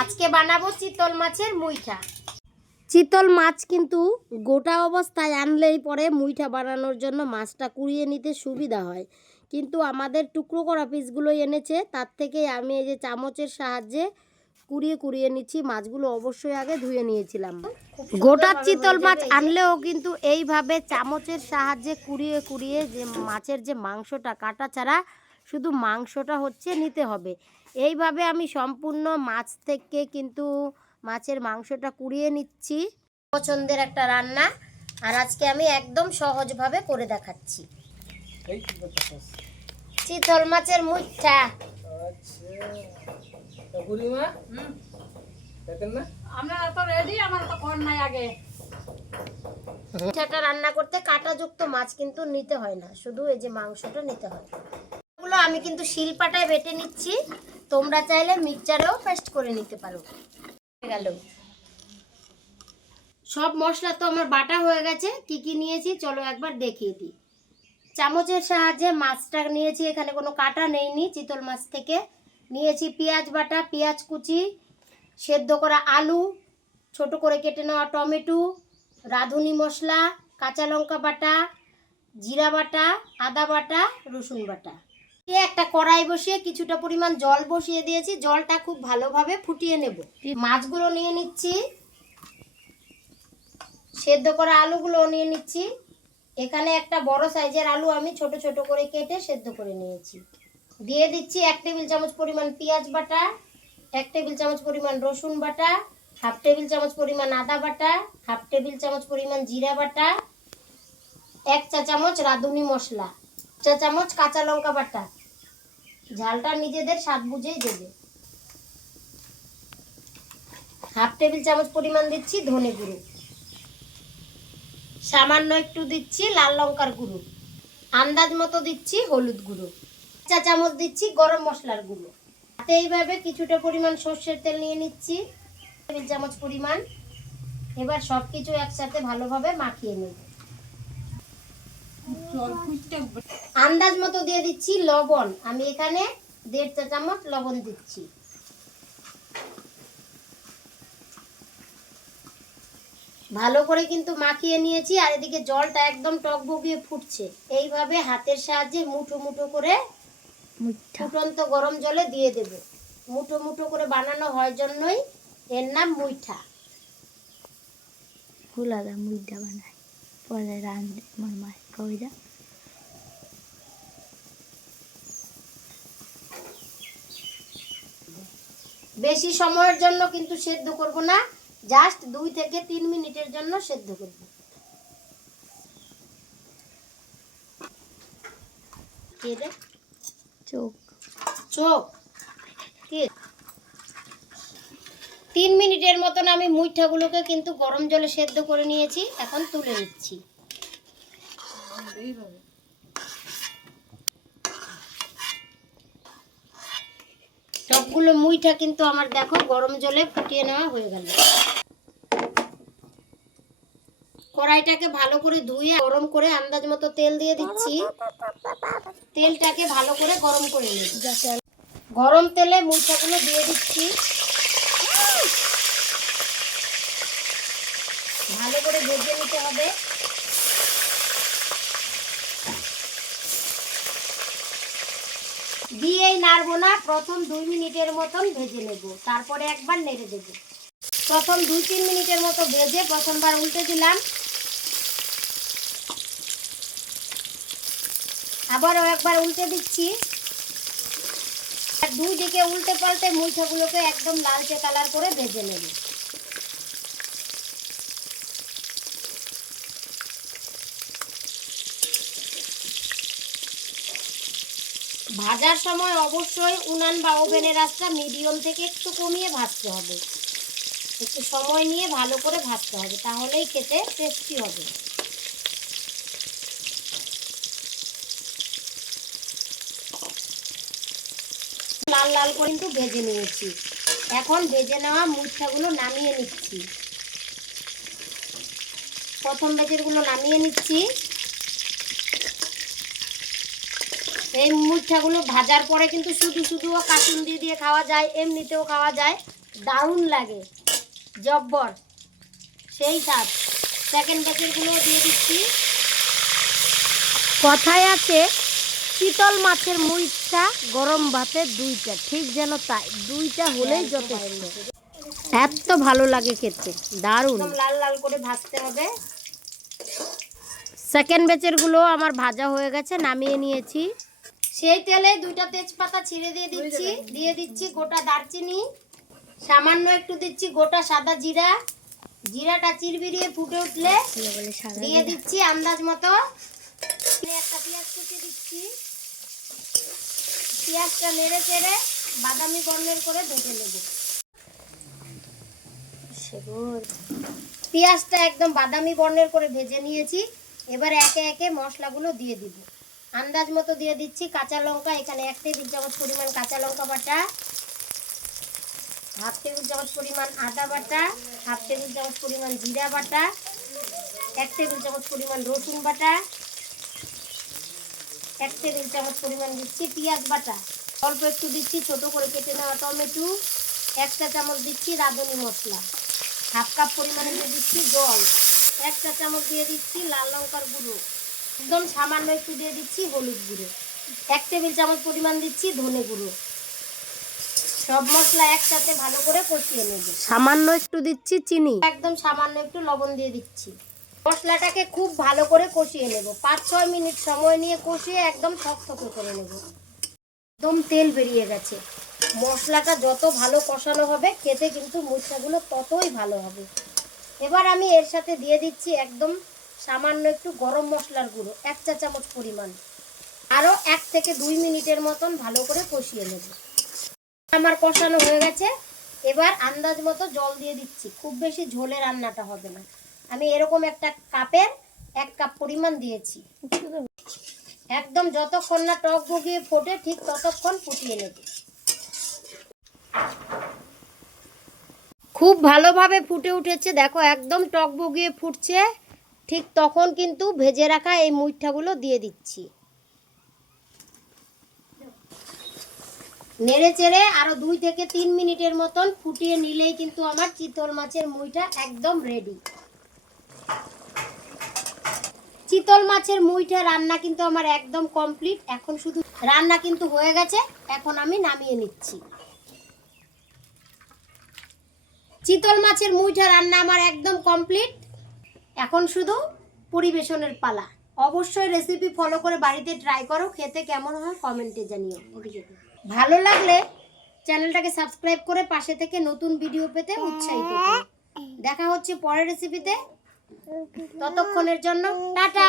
আজকে বানাবো চিতল মাছের মুইঠা। চিতল মাছ কিন্তু গোটা অবস্থায় আনলেই পরে মুইঠা বানানোর জন্য মাছটা কুড়িয়ে নিতে সুবিধা হয়। কিন্তু আমাদের টুকরো করা পিসগুলো এনেছে তার থেকে আমি এই যে চামচের সাহায্যে কুড়িয়ে কুড়িয়ে নিচ্ছি মাছগুলো অবশ্যই আগে ধুয়ে নিয়েছিলাম। গোটা চিতল মাছ আনলেও কিন্তু এইভাবে চামচের সাহায্যে কুড়িয়ে কুড়িয়ে যে মাছের যে মাংসটা কাটা ছাড়া শুধু মাংসটা হচ্ছে নিতে হবে। এইভাবে আমি সম্পূর্ণ মাছ থেকে কিন্তু মাছের মাংসটা কুড়িয়ে নিচ্ছি। পছন্দের একটা রান্না। আর আজকে আমি একদম সহজভাবে করে দেখাচ্ছি। চিতল মাছের মুঠা। আচ্ছা। রান্না করতে কাঁটাযুক্ত মাছ কিন্তু নিতে হয় না। শুধু এই যে মাংসটা নিতে হয়। এগুলো আমি কিন্তু শিলপাটায় বেটে নিচ্ছি। তোমরা চাইলে মিক্সচারেও পেস্ট করে নিতে পারো। গেল। সব মশলা তো আমার বাটা হয়ে গেছে। কি কি নিয়েছি চলো একবার দেখিয়ে দিই। চামচের সাহায্যে মাছটা নিয়েছি, এখানে কোনো কাটা নেইনি চিতল মাছ থেকে। নিয়েছি পেঁয়াজ বাটা, পেঁয়াজ কুচি, সেদ্ধ করা আলু, ছোট করে কেটে নেওয়া টমেটো, রাঁধুনি মশলা, কাঁচা লঙ্কা বাটা, জিরা বাটা, আদা বাটা, রসুন বাটা। একটা কড়াই বসিয়ে কিছুটা পরিমাণ জল বসিয়ে দিয়েছি। জলটা খুব ভালোভাবে ফুটিয়ে নেব। মাছগুলো নিয়ে নিচ্ছি। সেদ্ধ করা আলুগুলো নিয়ে নিচ্ছি। এখানে একটা বড় সাইজের আলু আমি ছোট ছোট করে কেটে সেদ্ধ করে নিয়েছি। দিয়ে দিচ্ছি এক টেবিল চামচ পরিমাণ পেঁয়াজ বাটা, এক টেবিল চামচ পরিমাণ রসুন বাটা, হাফ টেবিল চামচ পরিমাণ আদা বাটা, হাফ টেবিল চামচ পরিমাণ জিরা বাটা, এক চা চামচ রাঁধুনি মশলা। চা চামচ কাঁচা লঙ্কা বাটা। ঝালটা নিজেদের স্বাদ বুঝেই দেবে। হাফ টেবিল চামচ পরিমাণ দিচ্ছি ধনে গুঁড়ো। সামান্য একটু দিচ্ছি লাল লঙ্কার গুঁড়ো। আন্দাজ মতো দিচ্ছি হলুদ গুঁড়ো। চা চামচ দিচ্ছি গরম মশলার গুঁড়ো। হাতে এইভাবে কিছুটা পরিমাণ সর্ষের তেল নিয়ে নিচ্ছি। টেবিল চামচ পরিমাণ। এবার সব কিছু একসাথে ভালোভাবে মাখিয়ে নেব। আন্দাজ মতো দিয়ে দিচ্ছি লবণ। আমি এখানে দেড় চা চামচ লবণ দিচ্ছি। ভালো করে কিন্তু মাখিয়ে নিয়েছি আর এদিকে জলটা একদম টক বগিয়ে ফুটছে। এইভাবে হাতের সাহায্যে মুঠো মুঠো করে ফুটন্ত গরম জলে দিয়ে দেব। মুঠো মুঠো করে বানানো হয় জন্যই এর নাম মুইঠা। ফুলাদা মুইদা বানায়। পরে রান্ধে আমার মায়ের কইরা বেশি সময়ের জন্য কিন্তু সেদ্ধ করব না। জাস্ট দুই থেকে তিন মিনিটের জন্য সেদ্ধ করব? চোখ। চোখ কে? তিন মিনিটের মতন আমি মুইঠাগুলোকে কিন্তু গরম জলে সেদ্ধ করে নিয়েছি, এখন তুলে নিচ্ছি। সবগুলো মুইঠা কিন্তু আমার দেখো গরম জলে ফুটিয়ে নেওয়া হয়ে গেল। কড়াইটাকে ভালো করে ধুয়ে গরম করে আন্দাজ মতো তেল দিয়ে দিচ্ছি। তেলটাকে ভালো করে গরম করে নেব গরম তেলে মুইঠাগুলো দিয়ে দিচ্ছি। ভালো করে ভেজে নিতে হবে। দিয়েই নাড়বো না, প্রথম দুই মিনিটের মতন ভেজে নেব, তারপরে একবার নেড়ে দেব। প্রথম দুই তিন মিনিটের মতো ভেজে প্রথমবার উল্টে দিলাম। আবারও একবার উল্টে দিচ্ছি। দুই দিকে উল্টে পাল্টে মুইঠাগুলোকে একদম লালচে কালার করে ভেজে নেব। ভাজার সময় অবশ্যই উনান বা ওভেনের আঁচটা মিডিয়াম থেকে একটু কমিয়ে ভাজতে হবে। একটু সময় নিয়ে ভালো করে ভাজতে হবে, তাহলেই খেতে টেস্টি হবে। লাল লাল করে কিন্তু ভেজে নিয়েছি। এখন ভেজে নেওয়া মুঠাগুলো নামিয়ে নিচ্ছি। প্রথম বেজেরগুলো নামিয়ে নিচ্ছি। এই মুঠাগুলো ভাজার পরে কিন্তু শুধু শুধুও কাসুন দিয়ে দিয়ে খাওয়া যায় এমনিতেও খাওয়া যায়। দারুণ লাগে। জব্বর। সেই স্বাদ। সেকেন্ড ব্যাচেরগুলো দিয়ে দিচ্ছি। কথায় আছে শীতল মাছের মুইটা গরম ভাতে দুইটা। ঠিক যেন তাই। দুইটা হলেই যথেষ্ট। এত ভালো লাগে খেতে। দারুণ। লাল লাল করে ভাজতে হবে। সেকেন্ড ব্যাচেরগুলো আমার ভাজা হয়ে গেছে নামিয়ে নিয়েছি। সেই তেলে দুইটা তেজপাতা ছিঁড়ে দিয়ে দিচ্ছি। দিয়ে দিচ্ছি গোটা দারচিনি। সামান্য একটু দিচ্ছি গোটা সাদা জিরা। জিরাটা চিরবিরিয়ে ফুটে উঠলে দিয়ে দিচ্ছি আন্দাজ মতো। একটা পেঁয়াজ কুচি দিচ্ছি। পেঁয়াজটা নেড়ে চেড়ে বাদামি বর্ণের করে ভেজে নেব। পেঁয়াজটা একদম বাদামি বর্ণের করে ভেজে নিয়েছি। এবার একে একে মশলাগুলো দিয়ে দিব। আন্দাজ মতো দিয়ে দিচ্ছি কাঁচা লঙ্কা, এখানে এক টেবিল চামচ পরিমাণ কাঁচা লঙ্কা বাটা, হাফ টেবিল চামচ পরিমাণ আদা বাটা, হাফ টেবিল চামচ পরিমাণ জিরা বাটা, এক টেবিল চামচ পরিমাণ রসুন বাটা, এক টেবিল চামচ পরিমাণ দিচ্ছি পেঁয়াজ বাটা। অল্প একটু দিচ্ছি, ছোট করে কেটে নেওয়া টমেটো, একটা চামচ দিচ্ছি রাঁধুনি মশলা। হাফ কাপ পরিমাণে দিয়ে দিচ্ছি জল, একটা চামচ দিয়ে দিচ্ছি লাল লঙ্কার গুঁড়ো। একদম সামান্য একটু দিয়ে দিচ্ছি হলুদ গুঁড়ো। এক টেবিল চামচ পরিমাণ দিচ্ছি ধনে গুঁড়ো। সব মশলা একসাথে ভালো করে কষিয়ে নেব। সামান্য একটু দিচ্ছি চিনি। একদম সামান্য একটু লবণ দিয়ে দিচ্ছি। মশলাটাকে খুব ভালো করে কষিয়ে নেব। পাঁচ ছয় মিনিট সময় নিয়ে কষিয়ে একদম থকথকে করে নেব। একদম তেল বেরিয়ে গেছে। মশলাটা যত ভালো কষানো হবে খেতে কিন্তু মুরচাগুলো ততই ভালো হবে। এবার আমি এর সাথে দিয়ে দিচ্ছি একদম সামান্য একটু গরম মশলার গুঁড়ো, এক চা চামচ পরিমাণ। আরও এক থেকে দুই মিনিটের মতন ভালো করে কষিয়ে নেব। আমার কষানো হয়ে গেছে। এবার আন্দাজ মতো জল দিয়ে দিচ্ছি। খুব বেশি ঝোলে রান্নাটা হবে না। আমি এরকম একটা কাপের এক কাপ পরিমাণ দিয়েছি। একদম যতক্ষণ না টক ভুগিয়ে ফোটে, ঠিক ততক্ষণ ফুটিয়ে নেব। খুব ভালোভাবে ফুটে উঠেছে। দেখো, একদম টক বগিয়ে ফুটছে। ঠিক তখন কিন্তু ভেজে রাখা এই মুইঠাগুলো দিয়ে দিচ্ছি। নেড়ে চেড়ে আরও দুই থেকে তিন মিনিটের মতন ফুটিয়ে নিলেই কিন্তু আমার চিতল মাছের মুইটা একদম রেডি চিতল মাছের মুইটা রান্না কিন্তু আমার একদম কমপ্লিট এখন শুধু রান্না কিন্তু হয়ে গেছে, এখন আমি নামিয়ে নিচ্ছি। চিতল মাছের মুইটা রান্না আমার একদম কমপ্লিট এখন শুধু পরিবেশনের পালা। অবশ্যই রেসিপি ফলো করে বাড়িতে ট্রাই করো খেতে কেমন হয় কমেন্টে জানিও। ভালো লাগলে চ্যানেলটাকে সাবস্ক্রাইব করে পাশে থেকে নতুন ভিডিও পেতে উৎসাহিত দেখা হচ্ছে পরের রেসিপিতে ততক্ষণের জন্য টাটা!